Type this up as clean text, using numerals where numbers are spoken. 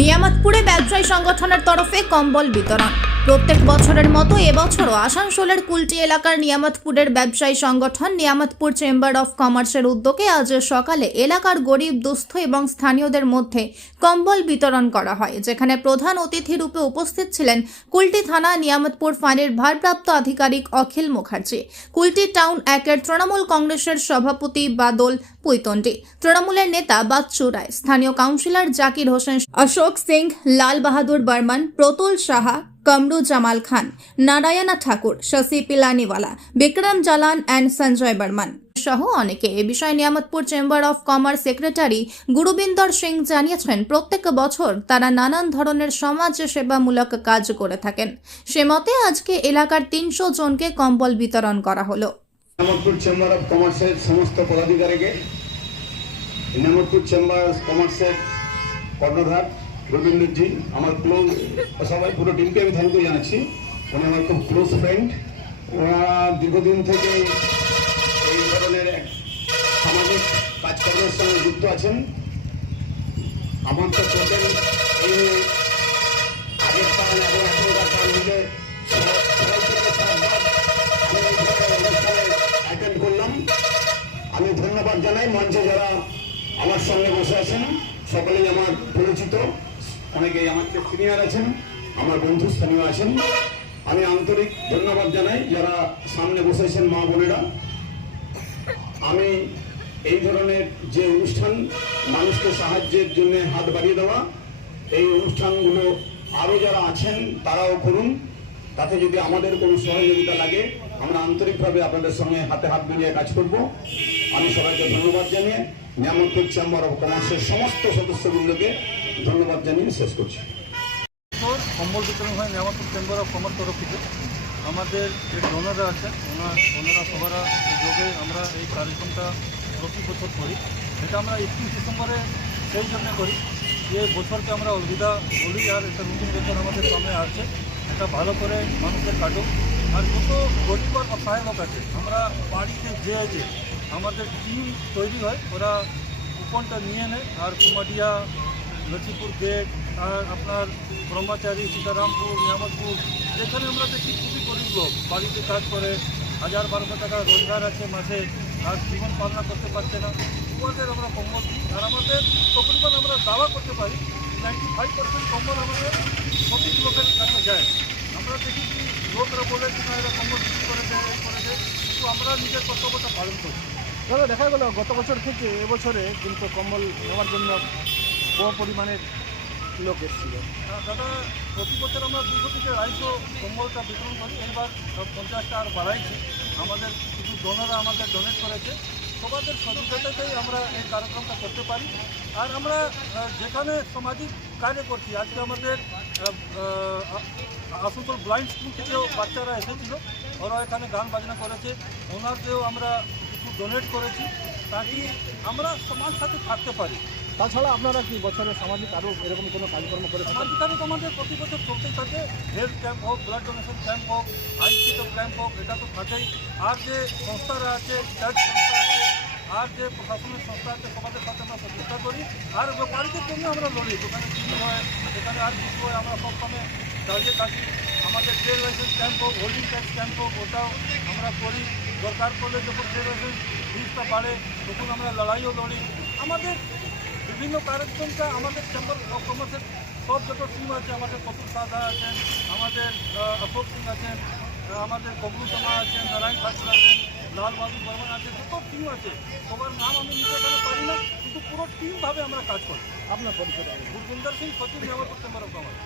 নিয়ামতপুরে ব্যবসায়ী সংগঠনের তরফে কম্বল বিতরণ। প্রত্যেক বছরের মতো এবছরও আসানসোলের কুলটি এলাকার নিয়ামতপুরের ব্যবসায়ী সংগঠন নিয়ামতপুর চেম্বার অফ কমার্সের উদ্যোগে আজ সকালে এলাকার গরিব দুস্থ এবং স্থানীয়দের মধ্যে কম্বল বিতরণ করা হয়, যেখানে প্রধান অতিথি রূপে উপস্থিত ছিলেন কুলটি থানা নিয়ামতপুর ফাঁড়ির ভারপ্রাপ্ত আধিকারিক অখিল মুখার্জি, কুলটি টাউন একের তৃণমূল কংগ্রেসের সভাপতি বাদল পুইতন্ডি, তৃণমূলের নেতা বাচ্চু রায়, স্থানীয় কাউন্সিলর জাকির হোসেন, অশোক সিং, লাল বাহাদুর বর্মন, প্রতুল সাহা, কমরু জামাল খান, নারায়ণা ঠাকুর, শশী পিলানিওয়ালা, বিক্রম জালান অ্যান্ড সঞ্জয় বর্মন সহ অনেকে। এ বিষয়ে Niamatpur chamber of commerce secretary Gurbinder Singh জানিয়েছেন, প্রত্যেক বছর তারা নানান ধরনের সমাজ সেবামূলক কাজ করে থাকেন। সে মতে আজকে এলাকার 300 জনকে কম্বল বিতরণ করা হলো। নিয়ামতপুর চেম্বার অফ কমার্সের সমস্ত পদাধিকারীকে, নিয়ামতপুর চেম্বার অফ কমার্সের কর্ণধার রবীন্দ্রজি, আমার ক্লোজ সবাই পুরো টিমকে আমি থ্যাংক ইউ জানাচ্ছি। উনি আমার খুব ক্লোজ ফ্রেন্ড। ওনারা দীর্ঘদিন থেকে এই ধরনের সামাজিক কাজকর্মের সঙ্গে যুক্ত আছেন। আমার তো টোটাল এই আগের সাল এবং এখনকার সাল মিলে অ্যাটেন্ড করলাম। আমি ধন্যবাদ জানাই মঞ্চে যারা আমার সঙ্গে বসে আছেন, সকলেই আমার পরিচিত, অনেকেই আমার সিনিয়র আছেন, আমার বন্ধু স্থানীয় আছেন। আমি আন্তরিক ধন্যবাদ জানাই যারা সামনে বসেছেন মা বোনেরা। আমি এই ধরনের যে অনুষ্ঠান, মানুষকে সাহায্যের জন্য হাত বাড়িয়ে দেওয়া, এই অনুষ্ঠানগুলো আরও যারা আছেন তারাও করুন। তাতে যদি আমাদের কোনো সহযোগিতা লাগে, আমরা আন্তরিকভাবে আপনাদের সঙ্গে হাতে হাত মিলিয়ে কাজ করব। আমি সবাইকে ধন্যবাদ জানিয়ে নিয়ামতপুর চেম্বার অফ কমার্সের সমস্ত সদস্যবৃন্দকে ধন্যবাদ জানিয়ে শেষ করছি। কম্বল বিতরণ হয় নিয়ামতপুর চেম্বার অফ কমার্স তরফ থেকে। আমাদের যে ডোনাররা আছেন ওনারা সবারা যোগে আমরা এই কার্যক্রমটা প্রতি বছর করি। এটা আমরা 31 ডিসেম্বরে সেই জন্য করি যে বছরকে আমরা অলবিদা বলি, আর একটা নতুন বছর আমাদের সামনে আসছে। এটা ভালো করে মানুষের কাটুক। আর যত গরিব আর অসহায় লোক আছে, আমরা বাড়িতে যে আমাদের টিম তৈরি হয়, ওরা কুপনটা নিয়ে নেয়। আর কুমাডিয়া, লক্ষ্মীপুর গেট, আর আপনার ব্রহ্মচারী, সীতারামপুর, নিয়ামতপুর, যেখানে আমরা দেখি খুবই গরিব লোক বাড়িতে কাজ করে 1000-1200 টাকা রোজগার আছে মাসে, আর জীবন পালনা করতে পারছে না, ওদের আমরা কম্বল দিই। আর আমাদের তকরিবান আমরা দাওয়া করতে পারি 95% কম্বল আমাদের সঠিক লোকের কাছে যায়। আমরা দেখি কি লোকরা বলে কি না এরা কম্বল বিক্রি করে দেয়, কিন্তু আমরা নিজের কর্তব্যটা পালন করি। দাদা, দেখা গেল গত বছর থেকে এবছরে কিন্তু কম্বল নেওয়ার জন্য বড় পরিমাণের লোক এসেছিল। দাদা, প্রতি বছর আমরা 200 থেকে 250 কম্বলটা বিতরণ করি। এবার 50টা আর বাড়াইছি। আমাদের কিছু ডোনাররা আমাদের ডোনেট করেছে। সবাদের সহযোগিতাতেই আমরা এই কার্যক্রমটা করতে পারি। আর আমরা যেখানে সামাজিক কাজ করছি, আজকে আমাদের আসানসোল ব্লাইন্ড স্কুল থেকেও বাচ্চারা এসেছিল, ওরা এখানে গান বাজনা করেছে, ওনাকেও আমরা কিছু ডোনেট করেছি তাকে আমরা সমাজ সাথে থাকতে পারি। তাছাড়া আপনারা কি বছরে সামাজিক আরও এরকম কোনো কাজকর্ম করে থাকেন? সামাজিক কাজ আমাদের প্রতি বছর চলতেই থাকে। হেলথ ক্যাম্প হোক, ব্লাড ডোনেশন ক্যাম্প হোক, আই চেকআপ ক্যাম্প হোক, এটা তো থাকেই। আর যে সংস্থারা আছে, চার্চ সংস্থা আছে, আর যে প্রশাসনের সংস্থা আছে, সমাজের সাথে আমরা প্রচেষ্টা করি। আর ব্যাপারীদের জন্য আমরা লড়ি, দোকানে চুরি হয়, সেখানে আর কিছু হয়, আমরা সবসময় দাঁড়িয়ে থাকি। আমাদের ট্রেড লাইসেন্স ক্যাম্প হোক, হোল্ডিং ট্যাক্স ক্যাম্প হোক, ওটাও আমরা করি। দরকার পড়লে যখন ট্রেড লাইসেন্স ফিসটা বাড়ে তখন আমরা লড়াইও লড়ি। আমাদের বিভিন্ন কার্যক্রমটা আমাদের চেম্বার অফ কমার্সের সব যত টিম আছে, আমাদের প্রতুল সাদা আছেন, আমাদের অশোক সিং আছেন, আমাদের কমরু জামা আছেন, নারায়ণ ঠাকুর আছেন, লাল বাহাদুর বর্মন আছে, যত টিম আছে সবার নাম আমি নিজে এখানে পারি না, কিন্তু পুরো টিমভাবে আমরা কাজ করি। আপনার পরিচয়? গুরবিন্দর সিং, সচিব, নিয়ামতপুর চেম্বার অফ কমার্স।